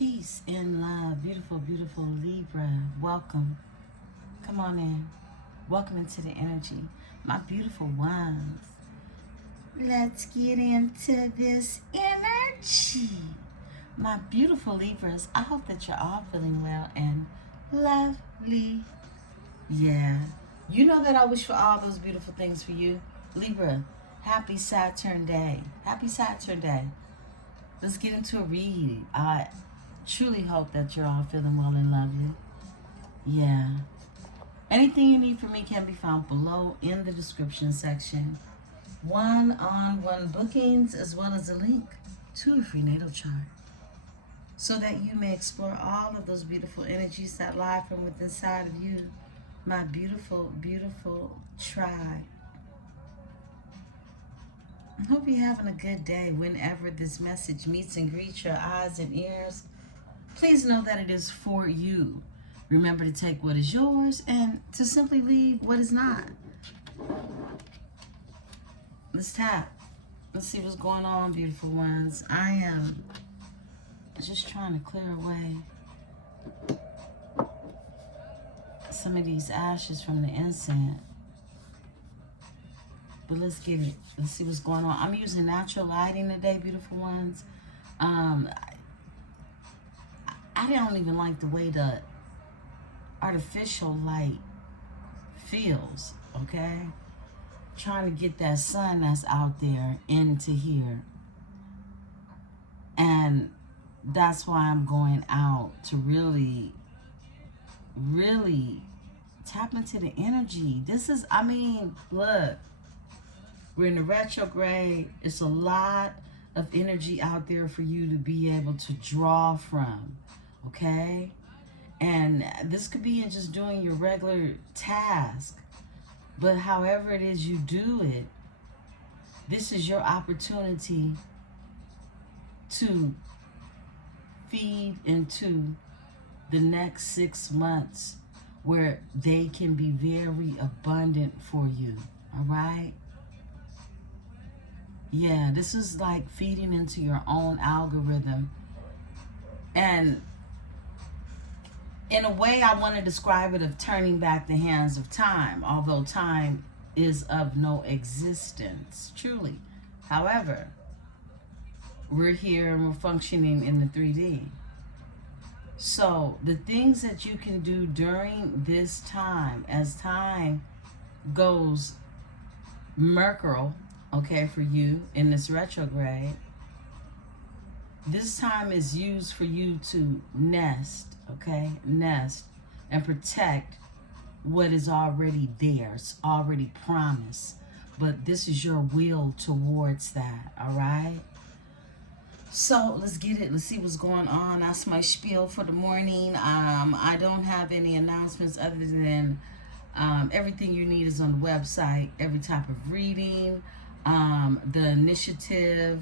Peace and love. Beautiful, beautiful Libra. Welcome. Come on in. Welcome into the energy. My beautiful ones. Let's get into this energy. My beautiful Libras, I hope that you're all feeling well and lovely. Yeah. You know that I wish for all those beautiful things for you. Libra, happy Saturn Day. Happy Saturn Day. Let's get into a read. I truly hope that you're all feeling well and lovely. Yeah. Anything you need from me can be found below in the description section. One-on-one bookings as well as a link to a free natal chart, so that you may explore all of those beautiful energies that lie from within inside of you, my beautiful, beautiful tribe. I hope you're having a good day whenever this message meets and greets your eyes and ears. Please know that it is for you. Remember to take what is yours and to simply leave what is not. Let's tap. Let's see what's going on, beautiful ones. I am just trying to clear away some of these ashes from the incense. But let's get it. Let's see what's going on. I'm using natural lighting today, beautiful ones. I don't even like the way the artificial light feels, okay? Trying to get that sun that's out there into here. And that's why I'm going out to really, really tap into the energy. This is, I mean, look, we're in the retrograde. It's a lot of energy out there for you to be able to draw from, okay? And this could be in just doing your regular task. But however it is you do it, this is your opportunity to feed into the next 6 months where they can be very abundant for you, all right? Yeah, this is like feeding into your own algorithm. And in a way, I want to describe it of turning back the hands of time, although time is of no existence, truly. However, we're here and we're functioning in the 3D. So the things that you can do during this time, as time goes Mercury, okay, for you in this retrograde, this time is used for you to nest, okay? Nest and protect what is already there. It's already promised. But this is your will towards that, all right? So let's get it. Let's see what's going on. That's my spiel for the morning. I don't have any announcements other than everything you need is on the website. Every type of reading, the initiative.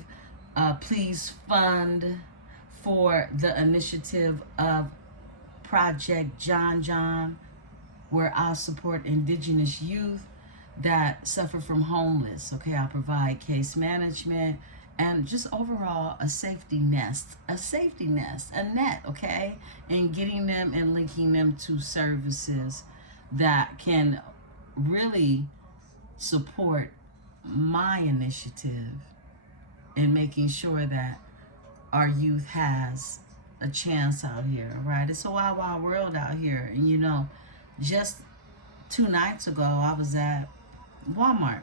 Please fund for the initiative of Project John, where I support indigenous youth that suffer from homeless. Okay, I provide case management and just overall a safety nest, a net, okay, and getting them and linking them to services that can really support my initiative and making sure that our youth has a chance out here, right? It's a wild, wild world out here. And you know, just 2 nights ago, I was at Walmart.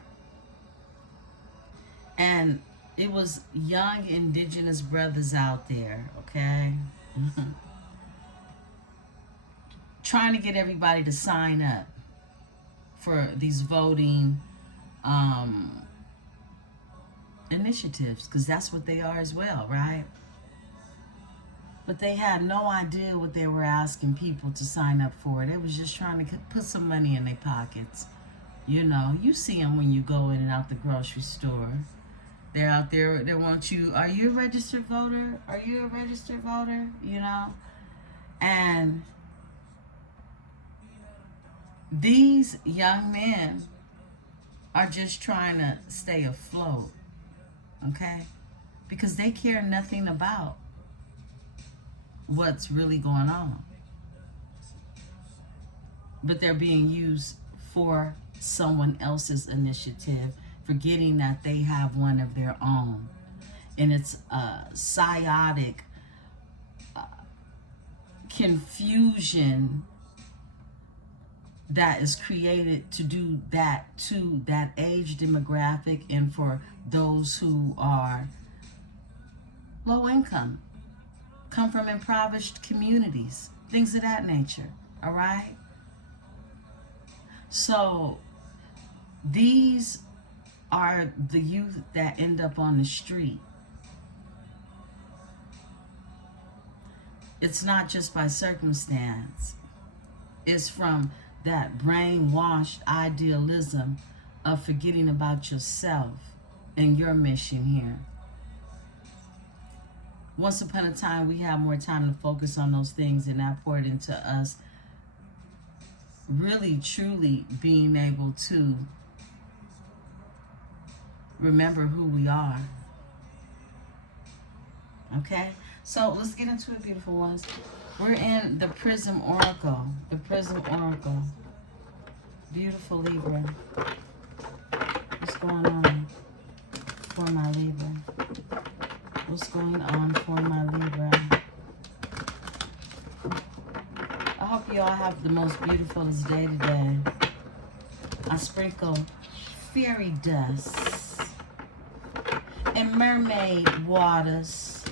And it was young indigenous brothers out there, okay? Trying to get everybody to sign up for these voting initiatives, because that's what they are as well, right? But they had no idea what they were asking people to sign up for. They was just trying to put some money in their pockets. You know, you see them when you go in and out the grocery store. They're out there, they want you, are you a registered voter? Are you a registered voter? You know? And these young men are just trying to stay afloat, okay? Because they care nothing about what's really going on. But they're being used for someone else's initiative, forgetting that they have one of their own. And it's a psyotic confusion that is created to do that to that age demographic and for those who are low income, come from impoverished communities, things of that nature. All right? So these are the youth that end up on the street. It's not just by circumstance. It's from that brainwashed idealism of forgetting about yourself and your mission here. Once upon a time, we have more time to focus on those things, and that poured into us really, truly being able to remember who we are. Okay? So let's get into it, beautiful ones. We're in the Prism Oracle. The Prism Oracle. Beautiful Libra. What's going on for my Libra? What's going on for my Libra? I hope you all have the most beautiful day today. I sprinkle fairy dust and mermaid waters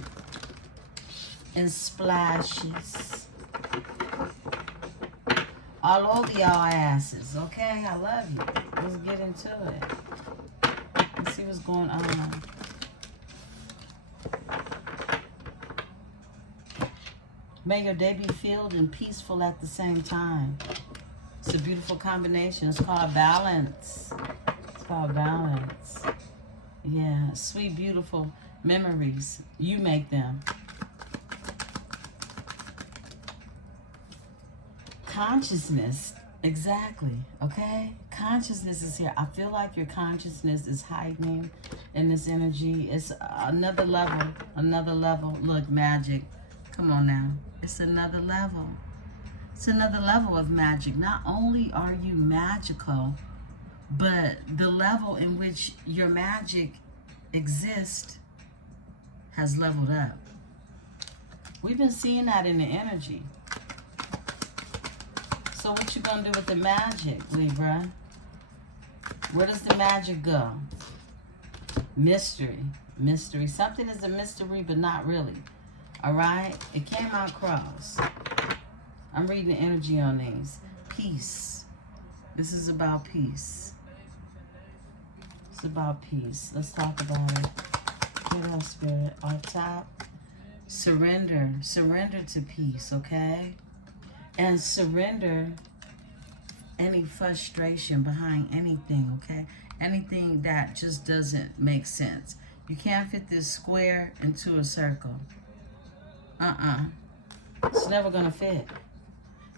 and splashes all over y'all asses, okay? I love you. Let's get into it. Let's see what's going on. May your day be filled and peaceful at the same time. It's a beautiful combination. It's called balance. It's called balance. Yeah, sweet, beautiful memories. You make them. Consciousness, exactly, okay? Consciousness is here. I feel like your consciousness is heightening in this energy. It's another level, another level. Look, magic. Come on now. It's another level. It's another level of magic. Not only are you magical, but the level in which your magic exists has leveled up. We've been seeing that in the energy. So what you gonna do with the magic, Libra? Where does the magic go? Mystery. Mystery. Something is a mystery, but not really. All right? It came out cross. I'm reading the energy on these. Peace. This is about peace. It's about peace. Let's talk about it. Get up, Spirit. On top. Surrender. Surrender to peace, okay? And surrender any frustration behind anything, okay? Anything that just doesn't make sense. You can't fit this square into a circle. It's never gonna fit.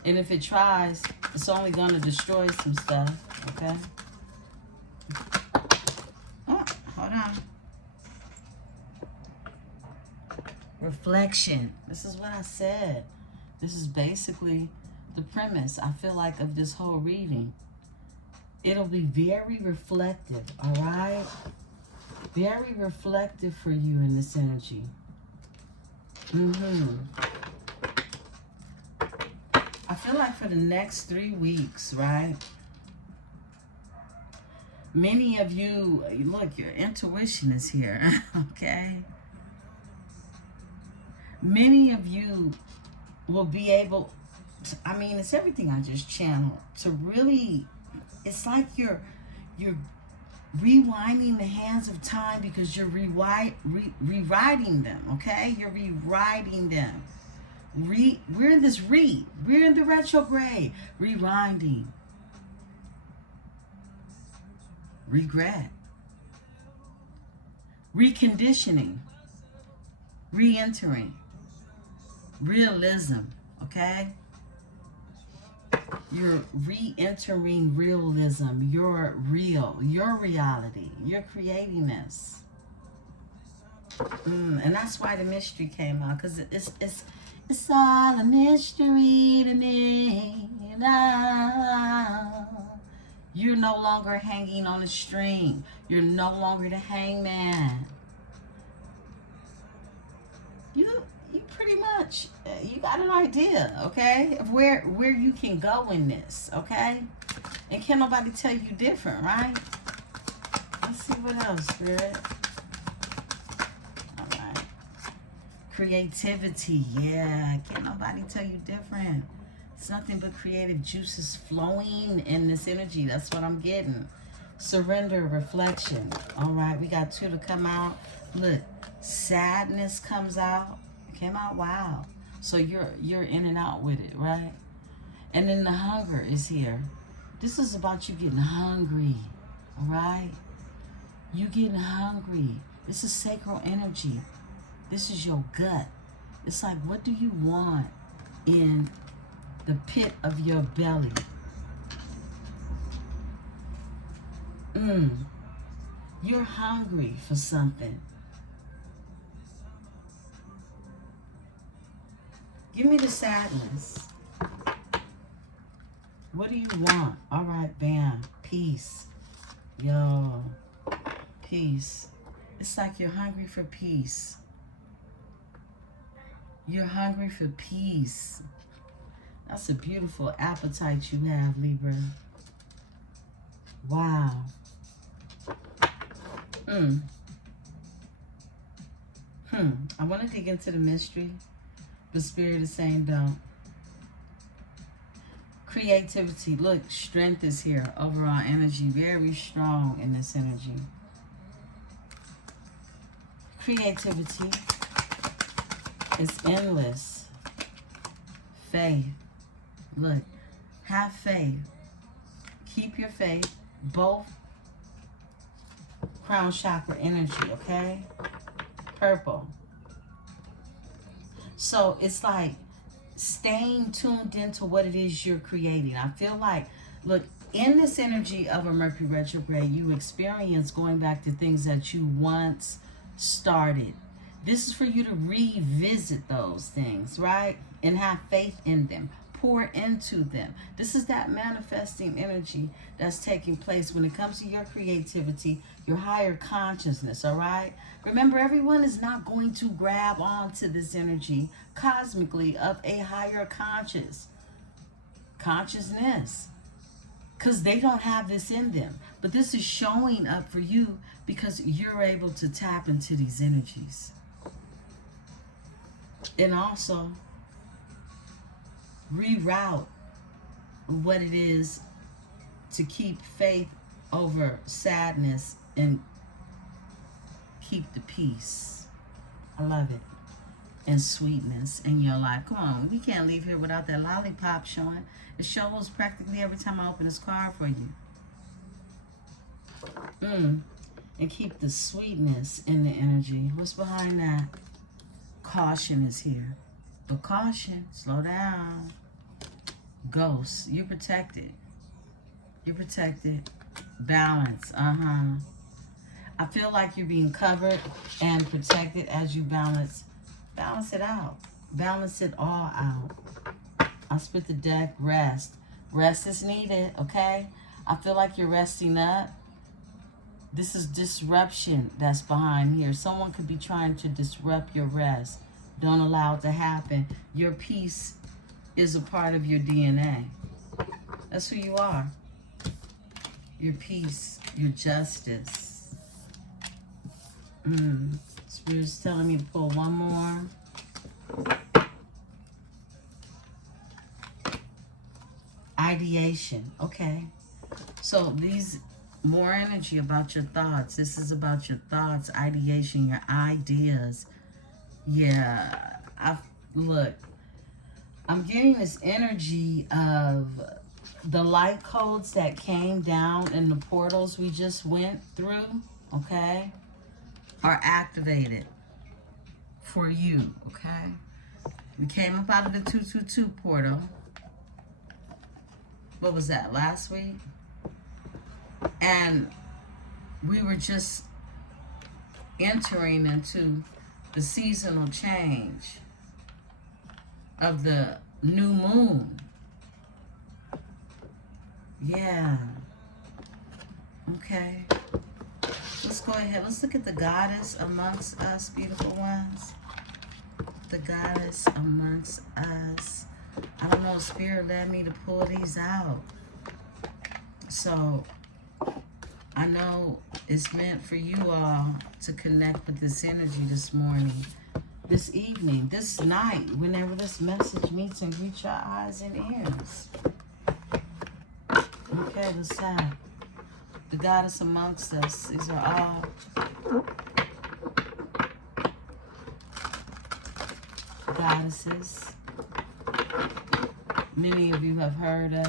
And if it tries, it's only gonna destroy some stuff, okay? Oh, hold on. Reflection. This is what I said. This is basically the premise, I feel like, of this whole reading. It'll be very reflective, all right? Very reflective for you in this energy. I feel like for the next 3 weeks, right? Many of you, look, your intuition is here, okay? Many of you will be able to, I mean, it's everything I just channeled, to really, it's like you're rewinding the hands of time because you're rewriting them, okay? You're rewriting them. We're in this we're in the retrograde. Rewinding. Regret. Reconditioning. Re-entering. Realism, okay? You're re-entering realism. You're real. Your reality. You're creating this. And that's why the mystery came out, because It's all a mystery to me. Now. You're no longer hanging on a string. You're no longer the hangman. You pretty much, you got an idea, okay, of where you can go in this, okay? And can't nobody tell you different, right? Let's see what else, Spirit. All right. Creativity, yeah. Can't nobody tell you different. It's nothing but creative juices flowing in this energy. That's what I'm getting. Surrender, reflection. All right, we got 2 to come out. Look, sadness comes out. It came out, wow. So you're in and out with it, right? And then the hunger is here. This is about you getting hungry, all right? You getting hungry. This is sacral energy. This is your gut. It's like, what do you want in the pit of your belly? You're hungry for something. Give me the sadness. What do you want? All right, bam. Peace. Yo. Peace. It's like you're hungry for peace. You're hungry for peace. That's a beautiful appetite you have, Libra. Wow. I want to dig into the mystery, but Spirit is saying don't. Creativity. Look, strength is here. Overall energy, very strong in this energy. Creativity is endless. Faith. Look, have faith. Keep your faith. Both crown chakra energy, okay? Purple. So it's like staying tuned into what it is you're creating. I feel like, look, in this energy of a Mercury retrograde, you experience going back to things that you once started. This is for you to revisit those things, right? And have faith in them. Pour into them. This is that manifesting energy that's taking place when it comes to your creativity, your higher consciousness, all right? Remember, everyone is not going to grab onto this energy cosmically of a higher consciousness, because they don't have this in them. But this is showing up for you because you're able to tap into these energies. And also reroute what it is to keep faith over sadness and keep the peace. I love it. And sweetness in your life. Come on, we can't leave here without that lollipop showing. It shows practically every time I open this card for you. And keep the sweetness in the energy. What's behind that? Caution is here. But caution, slow down. Ghosts, you're protected. You're protected. Balance, I feel like you're being covered and protected as you balance. Balance it out. Balance it all out. I split the deck, rest. Rest is needed, okay? I feel like you're resting up. This is disruption that's behind here. Someone could be trying to disrupt your rest. Don't allow it to happen. Your peace is a part of your DNA. That's who you are. Your peace, your justice. Spirit's telling me to pull one more. Ideation. Okay. So these more energy about your thoughts. This is about your thoughts, ideation, your ideas. Yeah. Look, I'm getting this energy of the light codes that came down in the portals we just went through, okay, are activated for you, okay? We came up out of the 222 portal. What was that, last week? And we were just entering into the seasonal change. of the new moon. Yeah. Okay. Let's go ahead. Let's look at the goddess amongst us, beautiful ones. The goddess amongst us. I don't know, Spirit led me to pull these out. So I know it's meant for you all to connect with this energy this morning, this evening, this night, whenever this message meets and reach your eyes and ears. Okay, let's have the goddess amongst us. These are all goddesses many of you have heard of.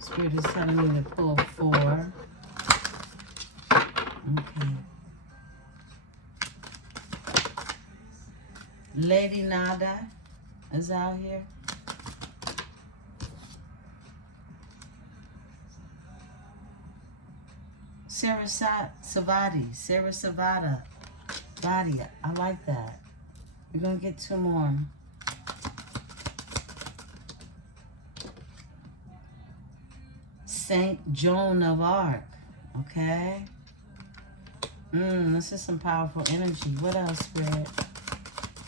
Spirit is telling me to pull 4. Okay. Lady Nada is out here. Sarasvati. I like that. We're going to get 2 more. Saint Joan of Arc. Okay. This is some powerful energy. What else, Spirit?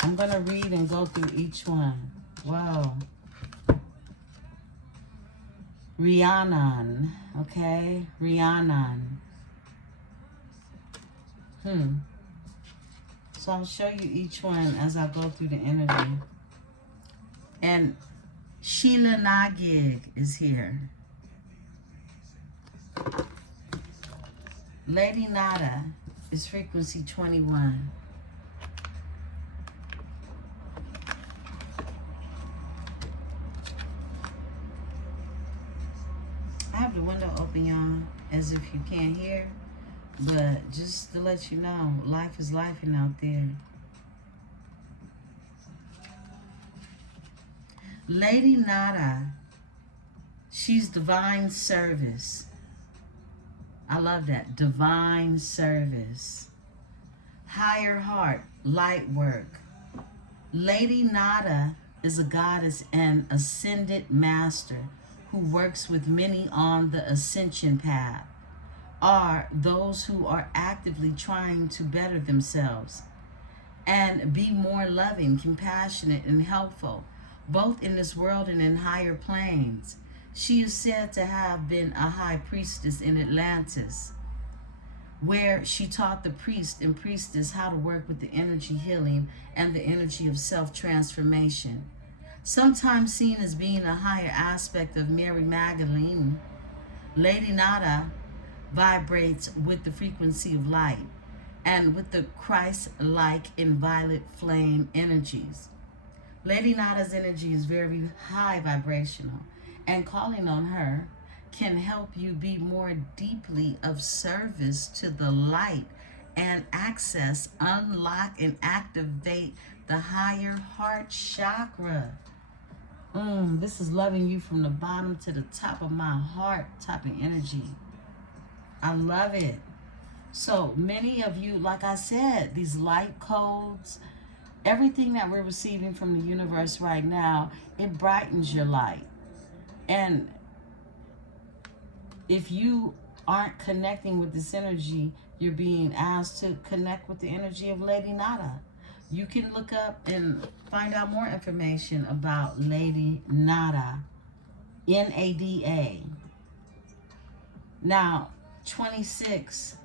I'm going to read and go through each one. Whoa. Rhiannon. Okay. Rhiannon. So I'll show you each one as I go through the energy. And Sheila Nagig is here. Lady Nada is frequency 21. I have the window open, y'all, as if you can't hear. But just to let you know, life is lifing out there. Lady Nada, she's divine service. I love that. Divine service. Higher heart, light work. Lady Nada is a goddess and ascended master who works with many on the ascension path, are those who are actively trying to better themselves and be more loving, compassionate, and helpful, both in this world and in higher planes. She is said to have been a high priestess in Atlantis, where she taught the priest and priestess how to work with the energy healing and the energy of self-transformation. Sometimes seen as being a higher aspect of Mary Magdalene, Lady Nada vibrates with the frequency of light and with the Christ-like and violet flame energies. Lady Nada's energy is very high vibrational, and calling on her can help you be more deeply of service to the light and access, unlock, and activate the higher heart chakra. This is loving you from the bottom to the top of my heart type of energy. I love it. So many of you, like I said, these light codes, everything that we're receiving from the universe right now, it brightens your light. And if you aren't connecting with this energy, you're being asked to connect with the energy of Lady Nada. You can look up and find out more information about Lady Nada, N-A-D-A. Now, 26,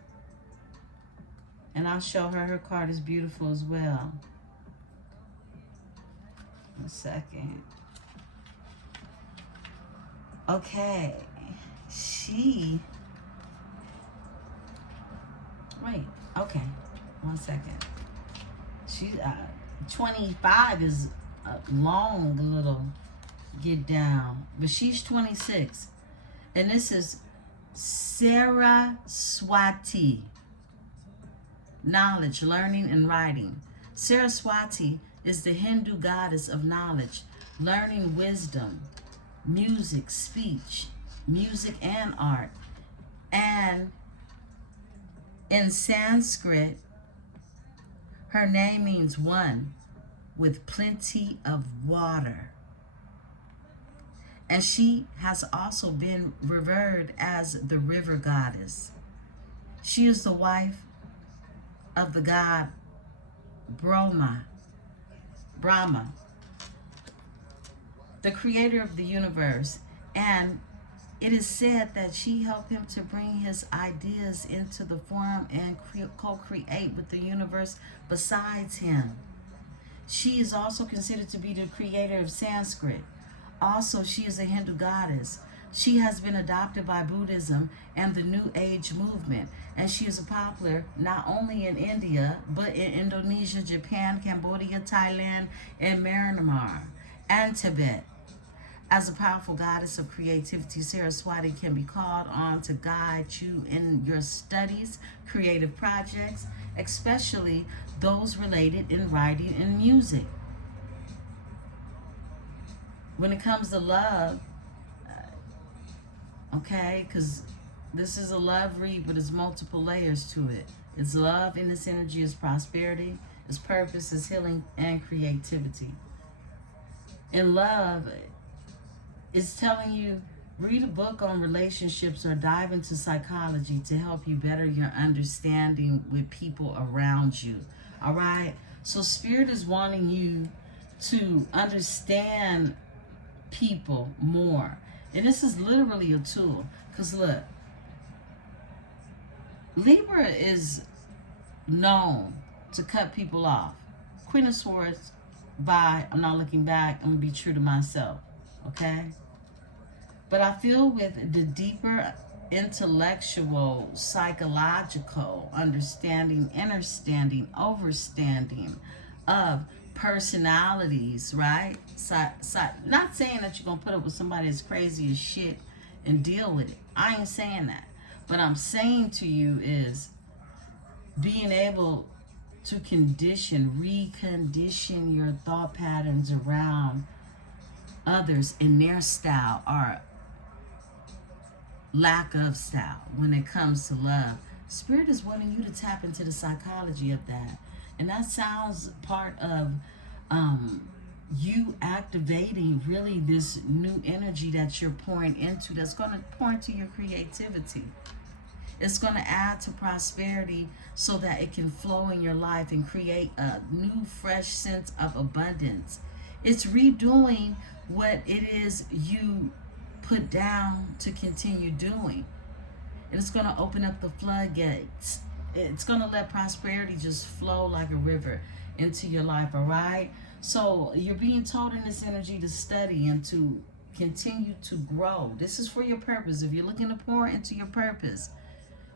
and I'll show her. Her card is beautiful as well. A second. Okay, okay, 1 second. She 25 is a long little get down, but she's 26, and this is Sarasvati. Knowledge, learning, and writing. Sarasvati is the Hindu goddess of knowledge, learning, wisdom, music, speech, music, and art. And in Sanskrit, her name means one with plenty of water. And she has also been revered as the river goddess. She is the wife of the god Brahma, the creator of the universe. And it is said that she helped him to bring his ideas into the form and co-create with the universe besides him. She is also considered to be the creator of Sanskrit. Also, she is a Hindu goddess. She has been adopted by Buddhism and the New Age movement, and she is popular not only in India, but in Indonesia, Japan, Cambodia, Thailand, and Myanmar, and Tibet. As a powerful goddess of creativity, Saraswati can be called on to guide you in your studies, creative projects, especially those related in writing and music. When it comes to love, okay, because this is a love read, but there's multiple layers to it. It's love in this energy, is prosperity, is purpose, is healing, and creativity. In love, it's telling you, read a book on relationships or dive into psychology to help you better your understanding with people around you. All right? So Spirit is wanting you to understand people more. And this is literally a tool. Because look, Libra is known to cut people off. Queen of Swords, bye. I'm not looking back. I'm going to be true to myself. Okay? But I feel with the deeper intellectual, psychological understanding, understanding, overstanding of personalities, right? Not saying that you're going to put up with somebody that's crazy as shit and deal with it. I ain't saying that. What I'm saying to you is being able to recondition your thought patterns around others in their style or lack of style when it comes to love. Spirit is wanting you to tap into the psychology of that. And that sounds part of you activating really this new energy that you're pouring into, that's going to pour into your creativity. It's going to add to prosperity so that it can flow in your life and create a new, fresh sense of abundance. It's redoing what it is you put down to continue doing. And it's going to open up the floodgates. It's going to let prosperity just flow like a river into your life, all right? So you're being told in this energy to study and to continue to grow. This is for your purpose. If you're looking to pour into your purpose,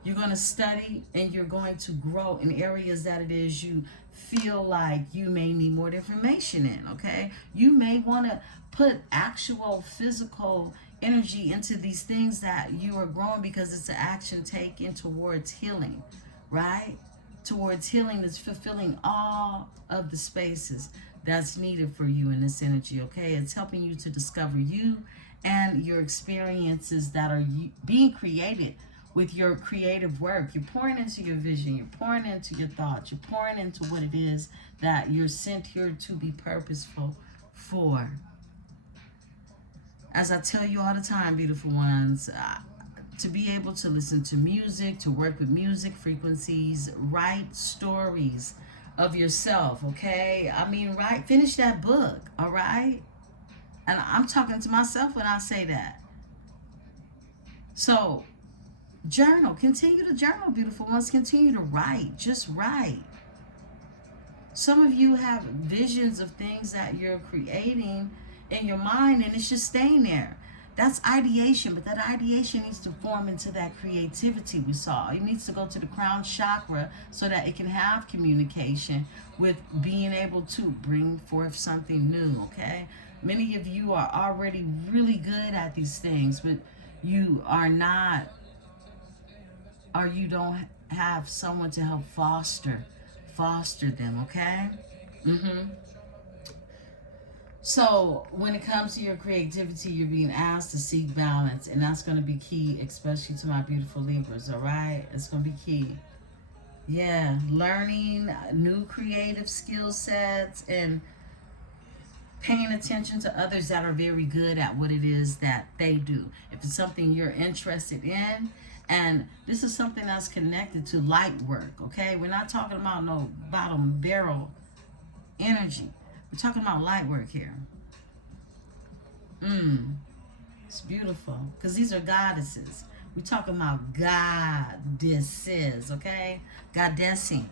you're going to study and you're going to grow in areas that it is you feel like you may need more information in, okay? You may want to put actual physical energy into these things that you are growing because it's an action taken towards healing, right? Towards healing is fulfilling all of the spaces that's needed for you in this energy, okay? It's helping you to discover you and your experiences that are being created with your creative work. You're pouring into your vision, you're pouring into your thoughts, you're pouring into what it is that you're sent here to be purposeful for. As I tell you all the time, beautiful ones, to be able to listen to music, to work with music frequencies, write stories of yourself, okay? I mean, finish that book, all right? And I'm talking to myself when I say that. So, journal. Continue to journal, beautiful ones. Continue to write. Just write. Some of you have visions of things that you're creating in your mind and it's just staying there. That's ideation, but that ideation needs to form into that creativity we saw. It needs to go to the crown chakra so that it can have communication with being able to bring forth something new, okay? Many of you are already really good at these things, but you are not, or you don't have someone to help foster them, okay? So when it comes to your creativity, you're being asked to seek balance, and that's going to be key, especially to my beautiful Libras. All right, it's going to be key. Yeah, learning new creative skill sets and paying attention to others that are very good at what it is that they do. If it's something you're interested in, and this is something that's connected to light work, okay? We're not talking about no bottom barrel energy. We're talking about light work here. It's beautiful because these are goddesses. We're talking about goddesses, okay? Goddessing.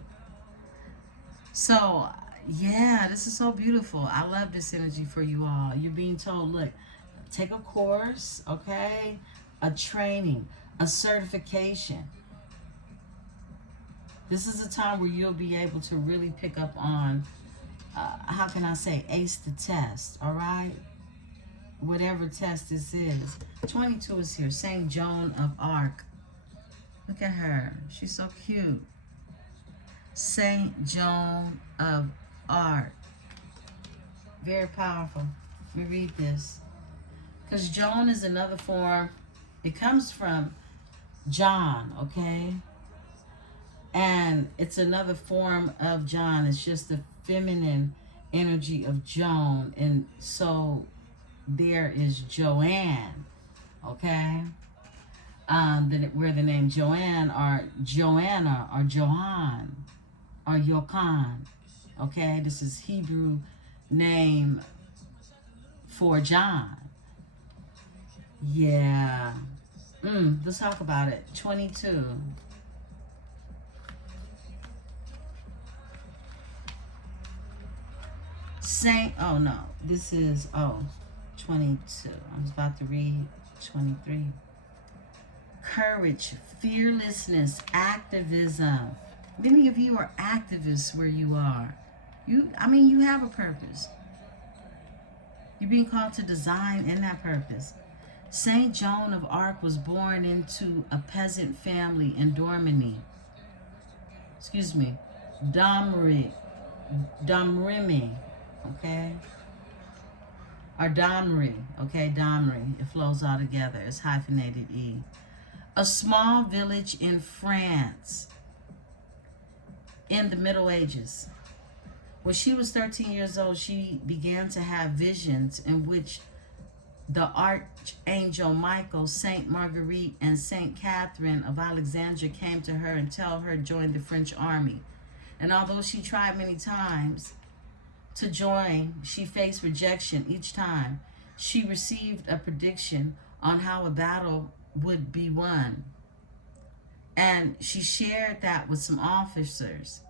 So, yeah, this is so beautiful. I love this energy for you all. You're being told, look, take a course, okay? A training, a certification. This is a time where you'll be able to really pick up on, how can I say, ace the test, all right? Whatever test this is. 22 is here. Saint Joan of Arc. Look at her. She's so cute. Saint Joan of Arc. Very powerful. Let me read this. Because Joan is another form. It comes from John, okay? And it's another form of John. It's just the feminine energy of Joan. And so there is Joanne, okay? Where the name Joanne or Joanna or Johan or Yokan, okay? This is Hebrew name for John. Yeah. Let's talk about it. 22. Oh no, this is, 22. I was about to read 23. Courage, fearlessness, activism. Many of you are activists where you are. You have a purpose. You're being called to design in that purpose. Saint Joan of Arc was born into a peasant family in Domremy, okay? Or Domremy, okay? Domremy. It flows all together. It's hyphenated E. A small village in France in the Middle Ages. When she was 13 years old, she began to have visions in which the Archangel Michael, Saint Marguerite, and Saint Catherine of Alexandria came to her and tell her to join the French army. And although she tried many times to join, she faced rejection each time. She received a prediction on how a battle would be won. And she shared that with some officers.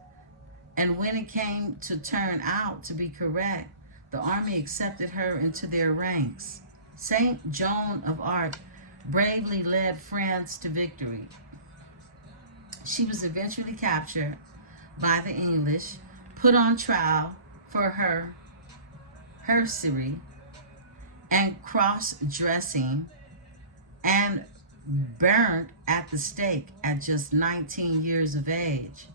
And when it came to turn out to be correct, the army accepted her into their ranks. Saint Joan of Arc bravely led France to victory. She was eventually captured by the English, put on trial for her heresy and cross-dressing, and burned at the stake at just 19 years of age.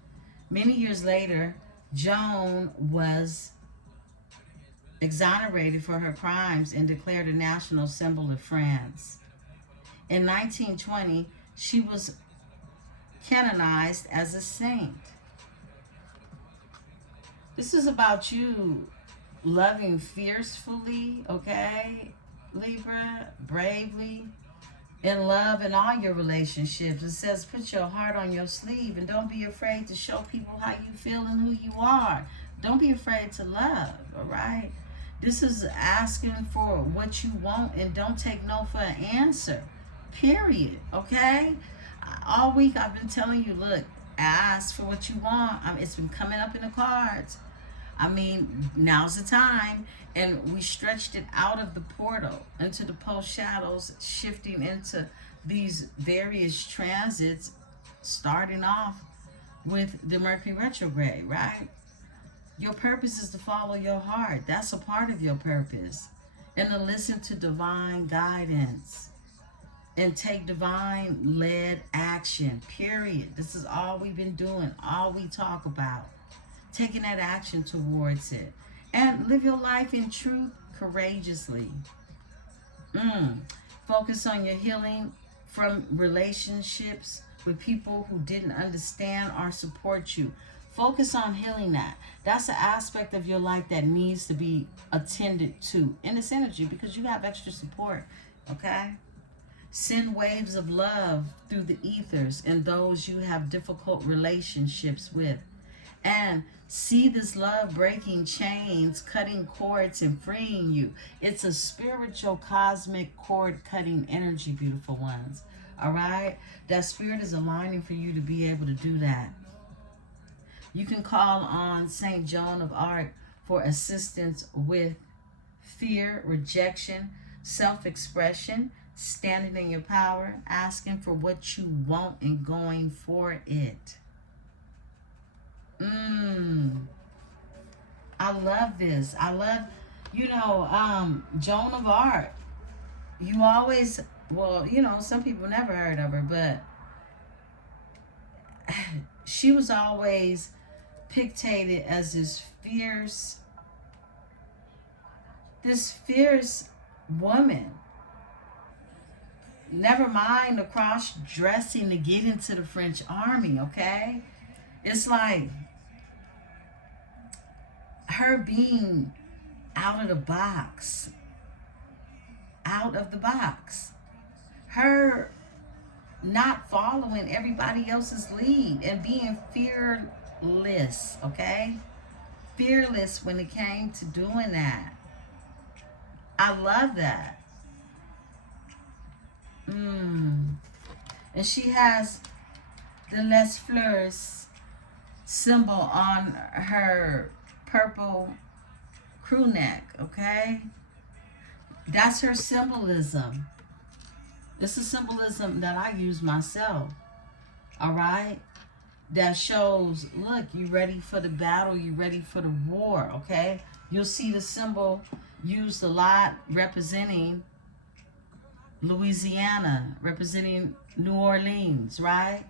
Many years later, Joan was exonerated for her crimes and declared a national symbol of France. In 1920, she was canonized as a saint. This is about you loving fiercely, okay, Libra, bravely, in love in all your relationships. It says put your heart on your sleeve and don't be afraid to show people how you feel and who you are. Don't be afraid to love, all right? This is asking for what you want and don't take no for an answer, period, okay? All week I've been telling you, look, ask for what you want. It's been coming up in the cards. Now's the time. And we stretched it out of the portal into the post shadows, shifting into these various transits, starting off with the Mercury Retrograde, right? Your purpose is to follow your heart. That's a part of your purpose. And to listen to divine guidance and take divine-led action, period. This is all we've been doing, all we talk about. Taking that action towards it. And live your life in truth, courageously. Focus on your healing from relationships with people who didn't understand or support you. Focus on healing that. That's an aspect of your life that needs to be attended to in this energy because you have extra support, okay? Send waves of love through the ethers and those you have difficult relationships with. And see this love breaking chains, cutting cords, and freeing you. It's a spiritual, cosmic, cord cutting energy, beautiful ones. All right? That spirit is aligning for you to be able to do that. You can call on St. Joan of Arc for assistance with fear, rejection, self-expression, standing in your power, asking for what you want and going for it. I love this. I love, Joan of Arc. You always, some people never heard of her, but she was always pictated as this fierce woman. Never mind the cross-dressing to get into the French army, okay? It's like her being out of the box. Her not following everybody else's lead and being fearless, okay? Fearless when it came to doing that. I love that. And she has the Les Fleurs symbol on her purple crew neck, okay? That's her symbolism. This is symbolism that I use myself, all right? That shows, look, you ready for the battle, you ready for the war, okay? You'll see the symbol used a lot representing Louisiana, representing New Orleans, right?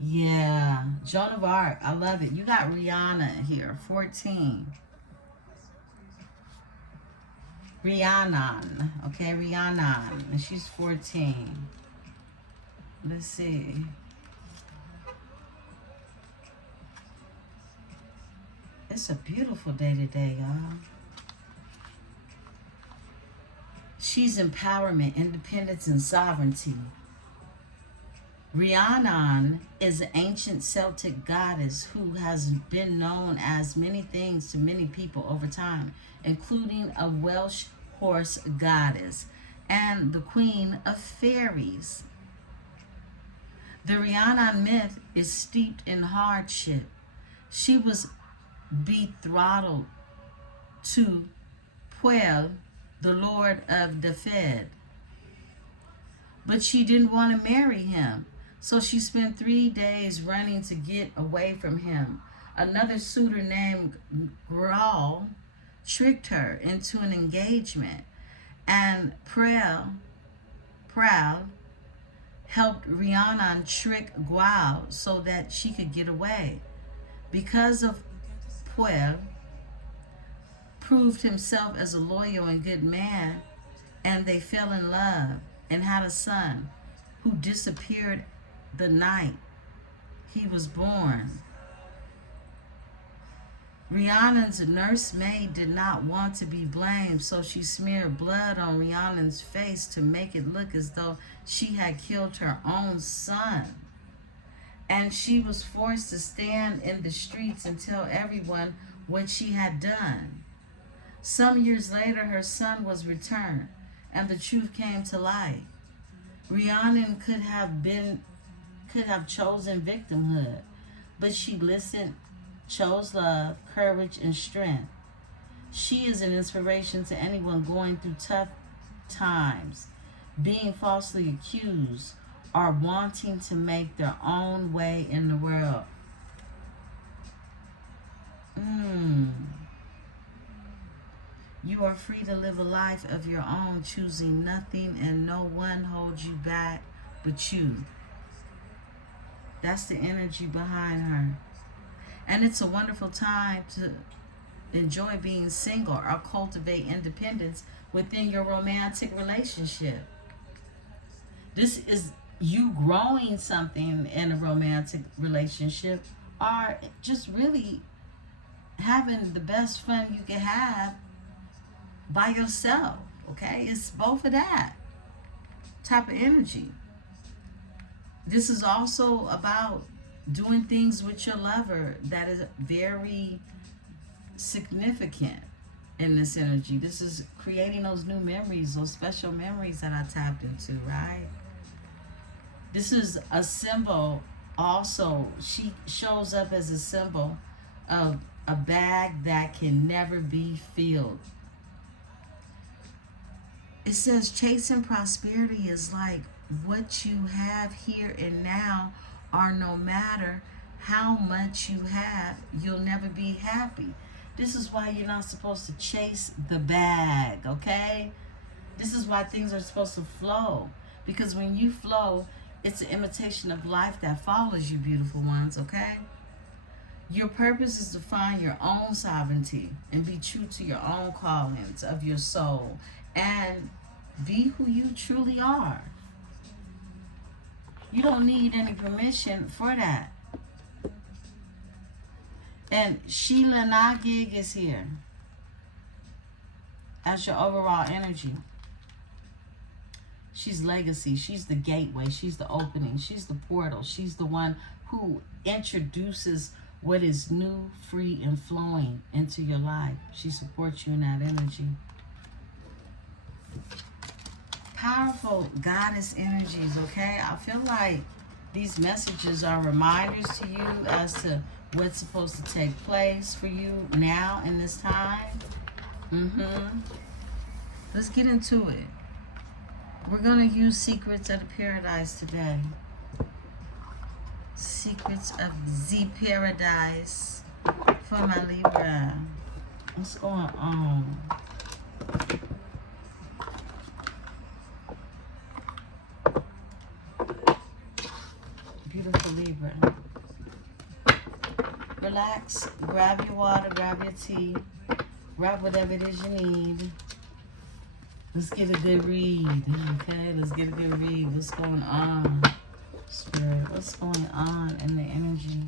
Yeah, Joan of Arc, I love it. You got Rihanna here, 14. Rhiannon, okay, Rhiannon, and she's 14. Let's see. It's a beautiful day today, y'all. She's empowerment, independence, and sovereignty. Rhiannon is an ancient Celtic goddess who has been known as many things to many people over time, including a Welsh horse goddess and the queen of fairies. The Rhiannon myth is steeped in hardship. She was betrothed to Pwyll, the lord of Dyfed, but she didn't want to marry him. So she spent 3 days running to get away from him. Another suitor named Grawl tricked her into an engagement, and Pwyll helped Rhiannon trick Grawl so that she could get away. Because of Pwyll proved himself as a loyal and good man, and they fell in love and had a son who disappeared the night he was born. Rhiannon's nursemaid did not want to be blamed, so she smeared blood on Rhiannon's face to make it look as though she had killed her own son. And she was forced to stand in the streets and tell everyone what she had done. Some years later, her son was returned, and the truth came to light. Rhiannon could have chosen victimhood, but she listened, chose love, courage, and strength. She is an inspiration to anyone going through tough times, being falsely accused, or wanting to make their own way in the world. You are free to live a life of your own, choosing nothing and no one holds you back but you. That's the energy behind her. And it's a wonderful time to enjoy being single or cultivate independence within your romantic relationship. This is you growing something in a romantic relationship, or just really having the best fun you can have by yourself. Okay, it's both of that type of energy. This is also about doing things with your lover that is very significant in this energy. This is creating those new memories, those special memories that I tapped into, right? This is a symbol also. She shows up as a symbol of a bag that can never be filled. It says chasing prosperity is like what you have here and now, or no matter how much you have, you'll never be happy. This is why you're not supposed to chase the bag, okay? This is why things are supposed to flow. Because when you flow, it's an imitation of life that follows you, beautiful ones, okay? Your purpose is to find your own sovereignty and be true to your own callings of your soul and be who you truly are. You don't need any permission for that. And Sheila Nagig is here as your overall energy. She's legacy. She's the gateway. She's the opening. She's the portal. She's the one who introduces what is new, free, and flowing into your life. She supports you in that energy. Powerful goddess energies, okay? I feel like these messages are reminders to you as to what's supposed to take place for you now in this time. Let's get into it. We're going to use Secrets of the Paradise today. Secrets of the Paradise for my Libra. What's going on? Beautiful Libra. Relax, grab your water, grab your tea, grab whatever it is you need. Let's get a good read, okay? Let's get a good read. What's going on, Spirit? What's going on in the energy?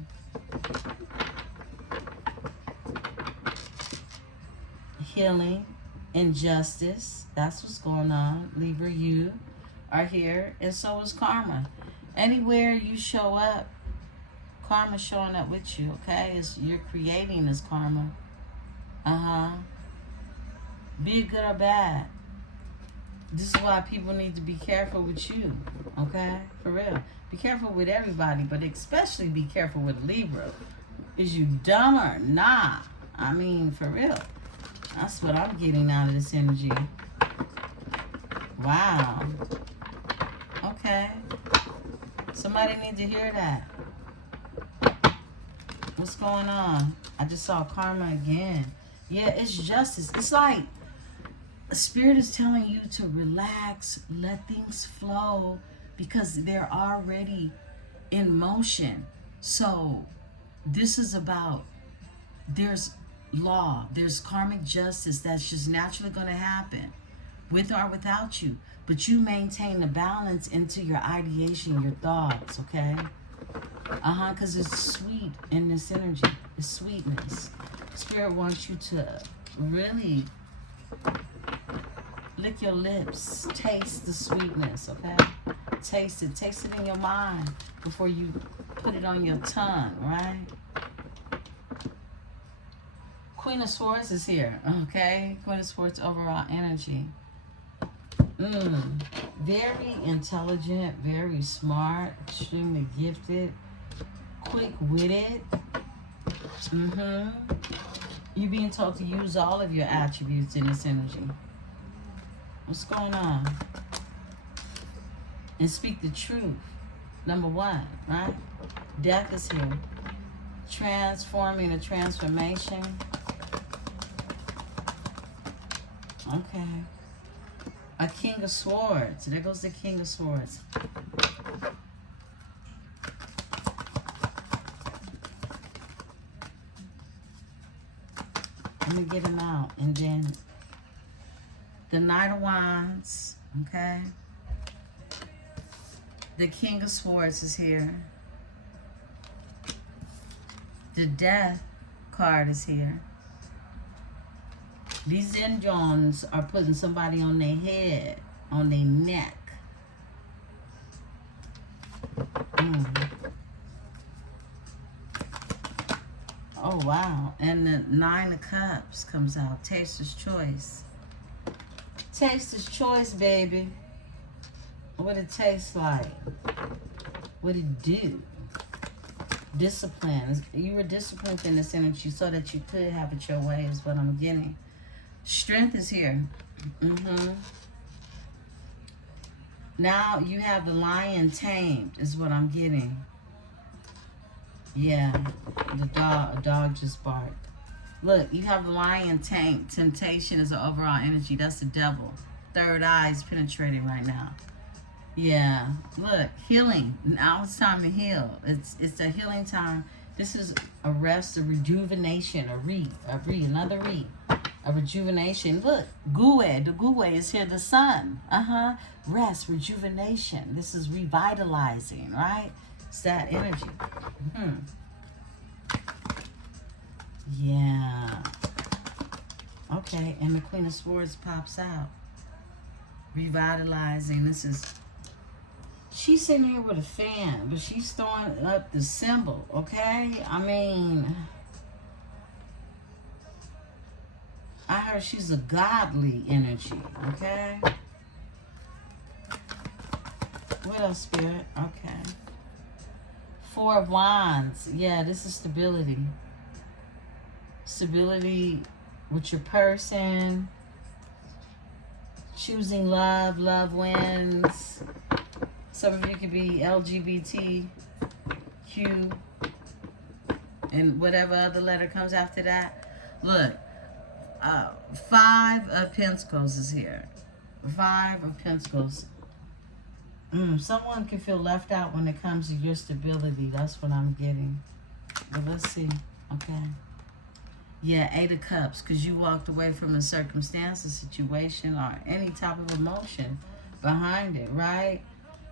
Healing, injustice. That's what's going on. Libra, you are here, and so is karma. Anywhere you show up, karma's showing up with you, okay? You're creating this karma. Be it good or bad. This is why people need to be careful with you, okay? For real. Be careful with everybody, but especially be careful with Libra. Is you dumb or nah? I mean, for real. That's what I'm getting out of this energy. Wow. Okay. Somebody need to hear that. What's going on? I just saw karma again. Yeah, it's justice. It's like Spirit is telling you to relax, let things flow, because they're already in motion. So this is about, there's law, there's karmic justice that's just naturally going to happen with or without you. But you maintain the balance into your ideation, your thoughts, okay? Because it's sweet in this energy. It's sweetness. Spirit wants you to really lick your lips, taste the sweetness, okay? Taste it in your mind before you put it on your tongue, right? Queen of Swords is here, okay? Queen of Swords overall energy. Very intelligent, very smart, extremely gifted, quick-witted. You're being told to use all of your attributes in this energy. What's going on? And speak the truth. Number one, right? Death is here. Transforming a transformation. Okay. A King of Swords. There goes the King of Swords. me get them out. And then the Knight of Wands, okay? The King of Swords is here. The Death card is here. These Jones are putting somebody on their head, on their neck. Oh, wow. And the Nine of Cups comes out. Taster's Choice. Taster's Choice, baby. What it tastes like. What it do. Discipline. You were disciplined in this energy so that you could have it your way is what I'm getting. Strength is here. Now you have the lion tamed is what I'm getting. Yeah, a dog just barked. Look, you have the lion tamed. Temptation is an overall energy. That's the devil. Third eye is penetrating right now. Yeah, look, healing. Now it's time to heal. It's a healing time. This is a rest, a rejuvenation, another a rejuvenation. Look, the Gue is here, the sun. Rest, rejuvenation. This is revitalizing, right? It's that energy. Yeah. Okay, and the Queen of Swords pops out. Revitalizing. This is... She's sitting here with a fan, but she's throwing up the symbol, okay? I mean... I heard she's a godly energy, okay? What else, Spirit? Okay. Four of Wands. Yeah, this is stability. Stability with your person. Choosing love. Love wins. Some of you could be LGBTQ. And whatever other letter comes after that. Look. Five of Pentacles is here. Five of Pentacles. Someone can feel left out when it comes to your stability. That's what I'm getting. But let's see. Okay. Yeah, Eight of Cups. Because you walked away from a circumstance, a situation, or any type of emotion behind it, right?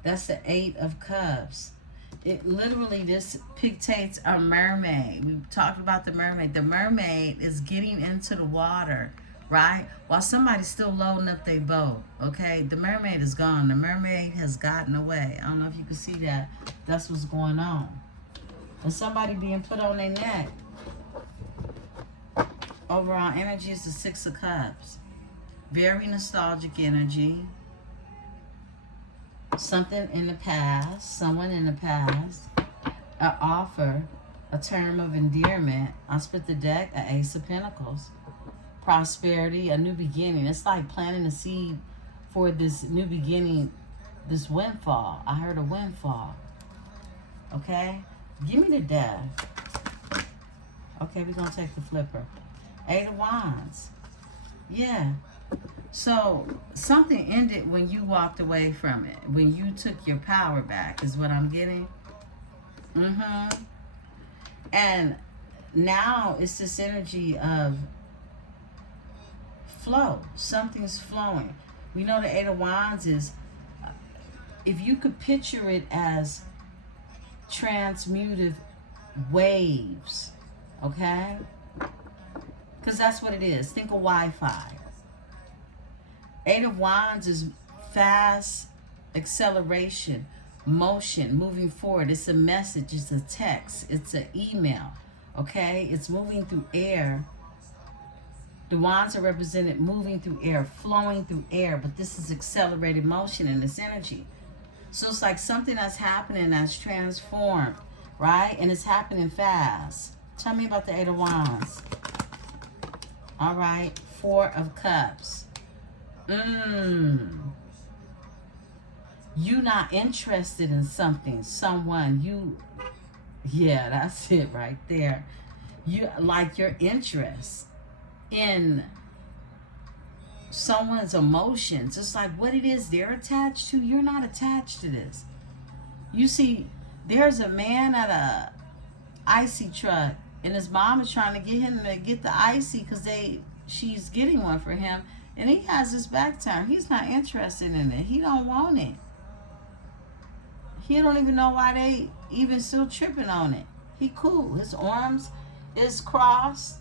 That's the Eight of Cups. It literally, this dictates a mermaid. We talked about the mermaid. The mermaid is getting into the water, right? While somebody's still loading up their boat, okay? The mermaid is gone. The mermaid has gotten away. I don't know if you can see that. That's what's going on. And somebody being put on their neck. Overall energy is the Six of Cups. Very nostalgic energy. Something in the past, someone in the past, an offer, a term of endearment. I split the deck, an Ace of Pentacles. Prosperity, a new beginning. It's like planting a seed for this new beginning, this windfall. I heard a windfall. Okay? Give me the Death. Okay, we're going to take the flipper. Eight of Wands. Yeah. So, something ended when you walked away from it. When you took your power back is what I'm getting. And now it's this energy of flow. Something's flowing. We know the Eight of Wands is, if you could picture it as transmutive waves, okay? Because that's what it is. Think of Wi-Fi. Eight of Wands is fast acceleration, motion, moving forward. It's a message, it's a text, it's an email, okay? It's moving through air. The wands are represented moving through air, flowing through air, but this is accelerated motion in this energy. So it's like something that's happening that's transformed, right? And it's happening fast. Tell me about the Eight of Wands. All right, Four of Cups. You not interested in something, someone, yeah, that's it right there. You like your interest in someone's emotions. It's like what it is they're attached to, you're not attached to this. You see, there's a man at a icy truck And his mom is trying to get him to get the icy because she's getting one for him. And he has his back turned. He's not interested in it. He don't want it. He don't even know why they even still tripping on it. He cool. His arms is crossed.